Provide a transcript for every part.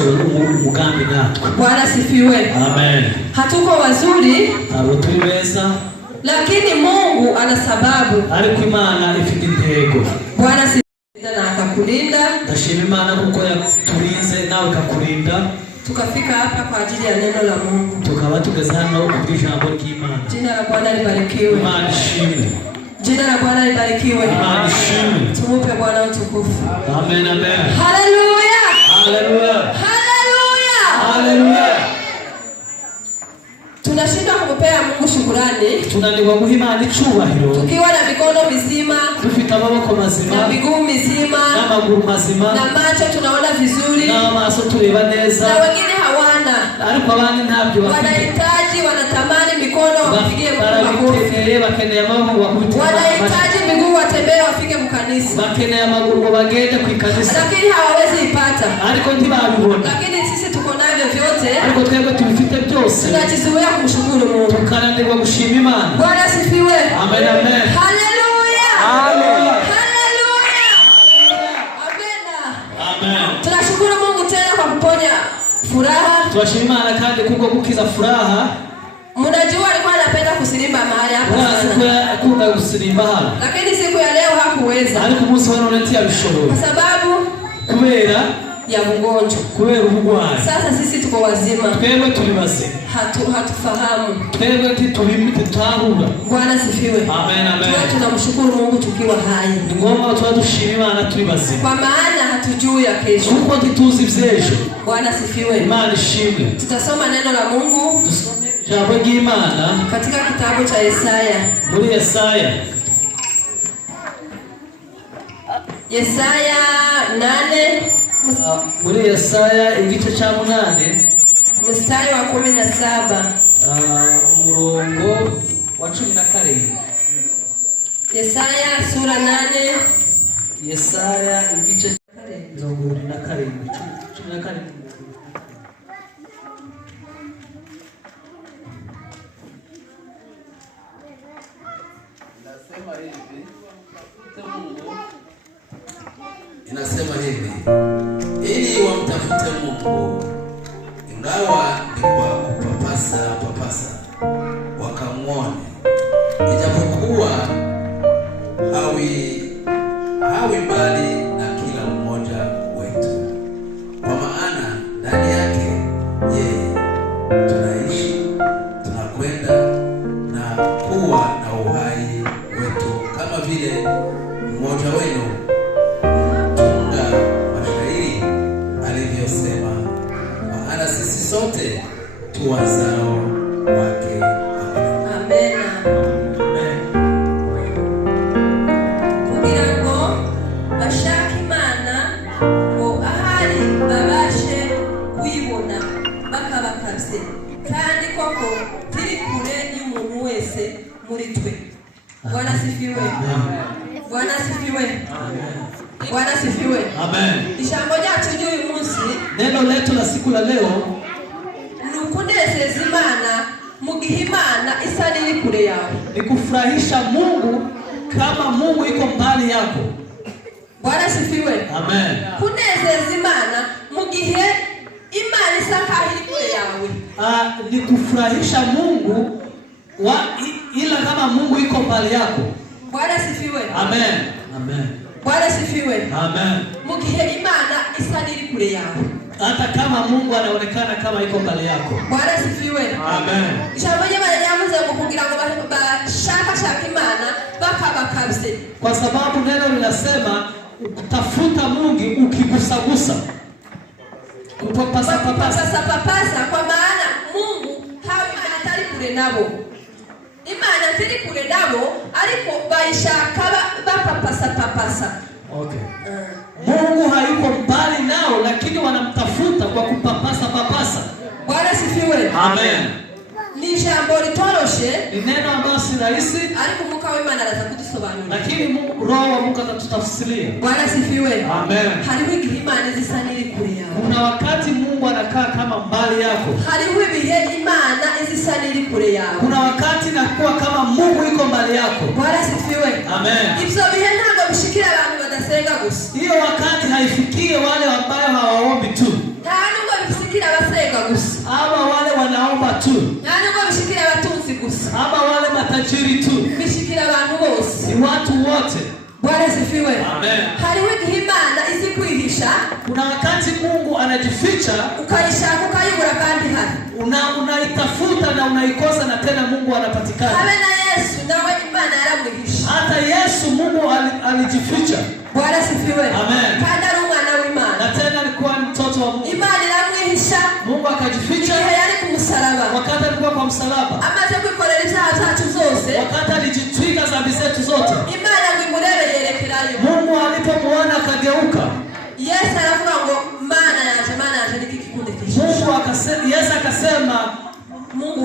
umugambi natwe. Bwana sifiwe. Amen. Hatuko wazuri, tubeza, lakini Mungu ana sababu. Ariko Imana ifite intego. Bwana sifiwe na akakulinda. Ndashima Imana kuko yaturinze nawe kakurinda. Tukafika hapa kwa ajili ya neno la Mungu. Tukaba tugeze hano ku ijambo ry'Imana. Jina la Bwana libarikiwe. Imana ishimwe. Jina la Bwana libarikiwe. Imana ishimwe. Tumupe Bwana utukufu. Amen, amen. Haleluya. Haleluya. Haleluya. Haleluya. Tunashinda kumupea Mungu shukrani. Tunandiwa guha Imana icyubahiro. Tukiwa na mikono mizima, dufite amaboko mazima, na miguu mizima, na maguru mazima, na macho tunaona vizuri, na maso tureba neza, na wengine hawana. Ariko abandi ntabyo bafite. Wanahitaji, wanatamani mikono wapigie makofi. Bakeneye amaboko wakubite. Wanahitaji miguu watembee wafike mkanisa. Bakeneye amaguru bagende ku ikanisa. Lakini hawawezi ipata. Ariko ntibabibona. Lakini sisi tuko navyo vyote. Ariko twebwe tubifite byose. Tunajizuia kumshukuru Mungu. Tukanandirwa gushima Imana. Bwana sifiwe. Amen, amen. Haleluya. Haleluya. Haleluya. Amen. Amen. Tunashukuru Mungu tena kwa kuponya furaha. Tunashukuru Imana kandi kubwo gukiza furaha. Mnajua alikuwa anapenda kusilimba mahali hapa sasa. Kuka kusilimba hapa. Lakini siku ya leo hakuweza. Ariko umunsi wa none ntiyabishoboye. Kwa sababu kubera ya ugonjwa. Kubera ubugwayi. Sasa sisi tuko wazima. Twebwe turi bazima. Hatufahamu. Twebwe tutahura. Bwana sifiwe. Amen, amen. Tunamshukuru Mungu tukiwa hai. Ni ngombwa tudushime Imana turi bazima. Kwa maana hatujui ya kesho. Kuko ntituzi vy'ejo. Bwana sifiwe. Imana ishimwe. Tutasoma neno la Mungu. Jambo ry'Imana katika kitabu cha Yesaya. Muri Yesaya. Yesaya 8. Muri Yesaya igice cha 8 mstari wa 17. Umurongo wa 14. Yesaya sura 8. Yesaya igice cha 14. Inasema hivi, ili wamtafute Mungu ingawa ni kwa kupapasa wakamwone, ijapokuwa hawi mbali na kila mmoja wetu, kwa maana ndani yake yeye tunaishi, tunakwenda na kuwa na uhai wetu, kama vile mmoja wenu sisi sote tu wazao wake. Amen. Amen. Kugira ngo bashake Imana ngo ahari babashe kuyibona bakabakabye, kandi koko tiri kure y'umuntu wese muri twe. Bwana sifiwe. Bwana sifiwe. Bwana sifiwe. Amen. Ijambo ryacu ry'uyu munsi, neno letu la siku la leo, nukunezeza Imana mu gihe Imana isa n'iri kure yawe. Ni kufurahisha Mungu kama Mungu iko mbali yako. Bwana sifiwe. Amen. Kunezeza Imana mu gihe Imana isa kahiri kure yawe. Ni kufurahisha Mungu ila kama Mungu iko mbali yako. Bwana sifiwe. Amen. Amen. Bwana sifiwe. Amen. Mu gihe Imana isa n'iri kure yawe. Hata kama Mungu anaonekana kama iko mbali yako. Bwana sifiwe. Amen. Ijambo ry'Imana ryavuze ngo kugira ngo bashaka Imana bakabakabye. Kwa sababu neno linasema kutafuta Mungu ukigusagusa. Kupapasa. Kwa maana Mungu hatari kure nabo. Imana tiri kure nabo ariko bayishaka bapapasa. Okay. Mungu hayuko mbali nao lakini wanamtafuta kwa kupapasa. Bwana sifiwe. Amen. Ni jambo litoroshe. Ni neno ambalo si rahisi. Ariko Mungu wa Imana anaza kutusobanurira. Lakini Roho wa Mungu atatutafsiria. Bwana sifiwe. Amen. Hariho igihe Imana izisanira kure yawe. Kuna wakati Mungu anakaa kama mbali yako. Hariho ibihe Imana izisanira kure yawe. Kuna wakati inakuwa kama Mungu iko mbali yako. Bwana sifiwe. Amen. Ibyo bihe ntabwo bishikira abantu badasenga gusa. Hiyo wakati haifikie wale ambao hawaombi tu. Nta matajiri tu, bishikira abantu bose, ni watu wote. Bwana asifiwe. Amen. Hariho Imana izi kwihisha, kuna wakati Mungu anajificha ukayishaka ukayibura kandi hari, unaitafuta na unaikosa na tena Mungu anapatikana. Habe na Yesu nawe Imana yaramwihisha. Hata Yesu Mungu alijificha. Bwana asifiwe. Amen. Kandi ari umwana w'Imana. Na tena alikuwa mtoto wa Mungu. Imana iramwihisha. Mungu akajificha. Igihe yari ku musaraba. Wakati alikuwa kwa msalaba. Amaze kwikorera ibyaha byacu zose. Wakati alijitwika dhambi zetu zote. Imana ngimurebe yerekerayo. Mungu alipomuona akageuka. Yesu aravuga ngo Mana yanje niki kikunde kishi. Yesu akasema Mungu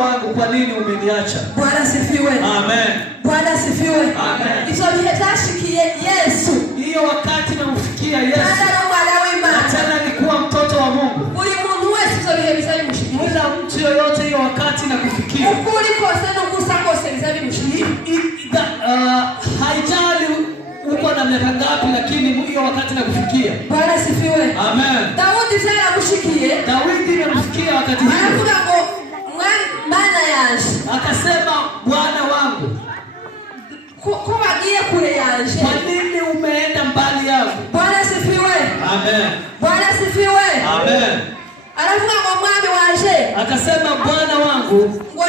wangu kwa nini umeniacha? Bwana asifiwe. Amen. Bwana asifiwe. Amen. Hizo bihetashikiye Yesu. Hiyo wakati namfikia Yesu. Kana mwana w'Imana. Tena alikuwa mtoto wa Mungu. Buri muntu wese hizo bihe bizabimushikira. Kila mtu yoyote hiyo wakati na kufikia. Ukuri kose no gusa kose bizabimushikira. Haijali uko na miaka ngapi, lakini hiyo wakati na kufikia. Bwana asifiwe. Amen. Daudi zaramushikiye. Daudi alimfikia wakati huo. Aravuga ngo Mana yanje. Akasema Bwana wangu. Ko bagiye kure yanje. Kwa nini umeenda mbali yangu? Bwana asifiwe. Amen. Bwana asifiwe. Amen. Aravuga ngo mwami wanje. Akasema Bwana wangu. Ngo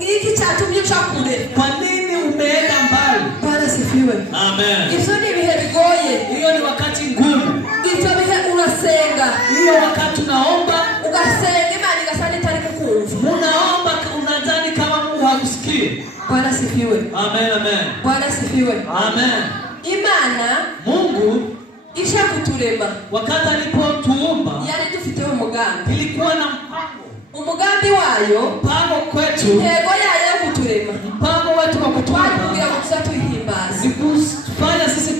niki cyatumye ucakure. Kwa nini umeenda mbali? Bwana asifiwe. Amen. Ibyo ni bihe bigoye. Hiyo ni wakati ngumu. Ibyo bihe unasenga. Hiyo wakati unaomba. Ugasenga Imana igasana itari kukumva. Unaomba unadhani kama Mungu hakusikii. Bwana asifiwe. Amen, amen. Bwana asifiwe. Amen. Imana Mungu isha kuturema. wakati alipotuumba yari dufiteho umugambi. ilikuwa na mpango. Umugambi wayo Mpango kwetu. Intego yayo yo kuturema. Mpango wetu kwa kutuumba. Kugira ngo tuzatuhimbaza. Ni kufanya sisi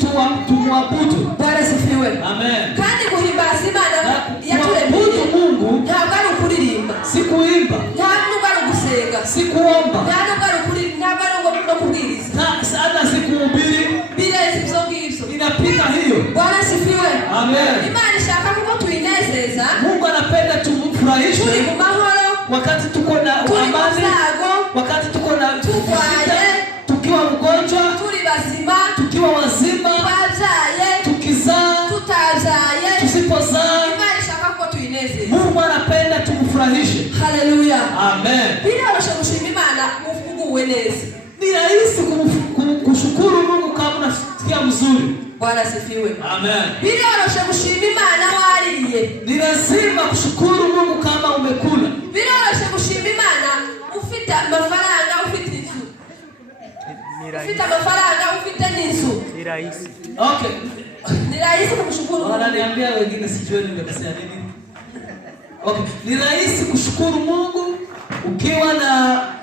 tumwabudu. Bwana asifiwe. Amen. Kandi guhimbaza Imana yaturemeye Mungu ntabwo ari ukuririmba. Si kuimba. Ntabwo ari ugusenga. Si kuomba. Ntabwo ari ukuririmba. Ntabwo ari kubwiriza. Sana si kuhubiri. Birezi ibyo ngibyo. Inapita hiyo. Bwana asifiwe. Amen. Imana ishaka kuko tuinezeza. Mungu anapenda tumfurahishe. Turi mu mahoro. Wakati tuko na amani. Wakati tuko na turwaye. Tukiwa mgonjwa. Turi bazima. Tukiwa wazima. Twazaye. Tukizaa. Tutazaye. Tusipozaa. Imana ishaka kuko tuinezeza. Mungu anapenda tumfurahishe. Haleluya. Amen. Birarusha gushima Imana ufunguwe neza. Ni rahisi kushukuru Mungu kama unasikia mzuri. Bwana asifiwe. Amen. Birarusha gushima Imana wariye. Ni lazima kushukuru Mungu kama umekula. Birarusha gushima Imana ufite amafaranga, ufite inzu. Ufite amafaranga, ufite n'inzu. Ni rahisi. Okay. Ni rahisi kumshukuru. Wananiambia wengine sijui nimekosea nini. Okay. Ni rahisi kushukuru Mungu ukiwa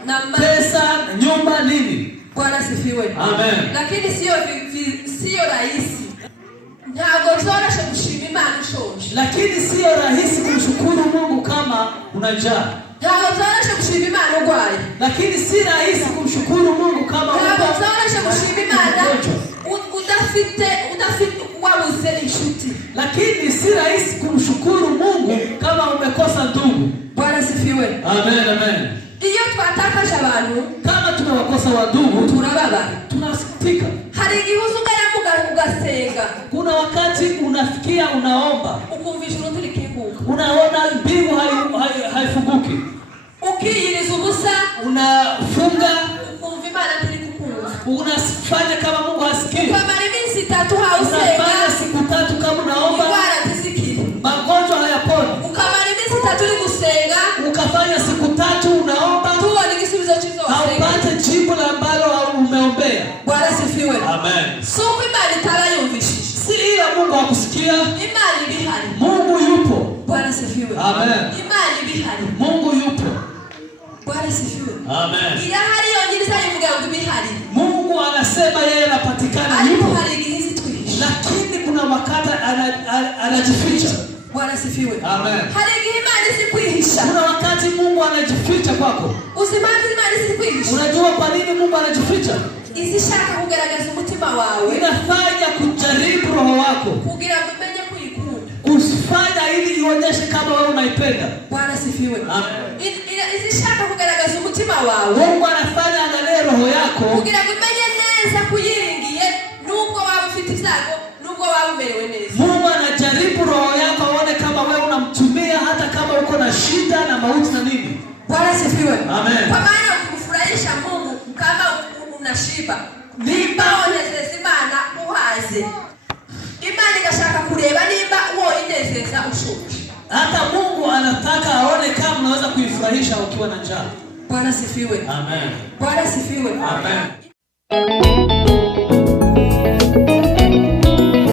na pesa, nyumba, nini. Bwana asifiwe. Amen. Lakini sio rahisi. Ntabwo zoroshe gushima Imana ushonje. Lakini sio rahisi kumshukuru Mungu kama una njaa. Ntabwo zoroshe gushima Imana urwaye. Lakini si rahisi kumshukuru Mungu kama ntabwo zoroshe gushima Imana udafite wabuze inshuti. Lakini si rahisi kumshukuru Mungu kama umekosa ndugu. Bwana asifiwe. Amen, amen. Iyo twatakaje abantu, kama tumewakosa wadugu, tunababa, tunasikitika. Hari igihuzu ugasenga. Kuna wakati unafikia unaomba, ukumva ijuru ntirikinguka. Unaona mbingu haifunguki. Ukiyiriza ubusa, unafunga, ukumva Imana ntirikukumva. Unafanya kama Mungu hasikii. Ukamara iminsi 3 hausenga. Unafanya siku 3 kama unaomba, indwara ntizikire. magonjwa hayaponi. Ukamara iminsi 3 uri gusenga, ukafanya siku 3 unaomba, tubona igisubizo cyizo wasenga, haupate jibu la ambalo umeombea. Bwana asifiwe. Amen. Suko Imana itarayumvishije. Si ila Mungu hakusikia. Imana ibihari. Mungu yupo. Bwana asifiwe. Amen. Imana ibihari. Mungu yupo. Bwana asifiwe. Amen. Ila hari yonyine ivuga ngo ibihari. Mungu anasema yeye anapatikana yupo. Ariko hari igihizi twihisha. Lakini kuna wakati anajificha. Bwana asifiwe. Amen. Hari igihe Imana isikwihisha. Kuna wakati Mungu anajificha kwako. Usimanzi Imana isikwihisha. Unajua kwa nini Mungu anajificha? Izishaka kugaragaza umutima wawe. Inafanya kujaribu roho wako. Kugira ngo umenye kuyikunda. Usifanya ili ionyeshe kama wewe unaipenda. Bwana asifiwe. Amen. Izishaka kugaragaza umutima wawe. Mungu anafanya kugira kumenye neza kuyiringiye nubwo waba ufite ibyago nubwo waba umerewe neza. Mungu anajaribu roho yako aone kama wewe unamtumia hata kama uko na shida na mauti na nini. Bwana sifiwe. Amen. Kwa maana ukifurahisha Mungu kama unashiba nimba onezeza Imana uhaze. Imana igashaka kureba nimba uwo inezeza ushonje. Hata Mungu anataka aone kama unaweza kuifurahisha ukiwa na njaa. Bwana sifiwe. Amen. Bwana sifiwe. Amen.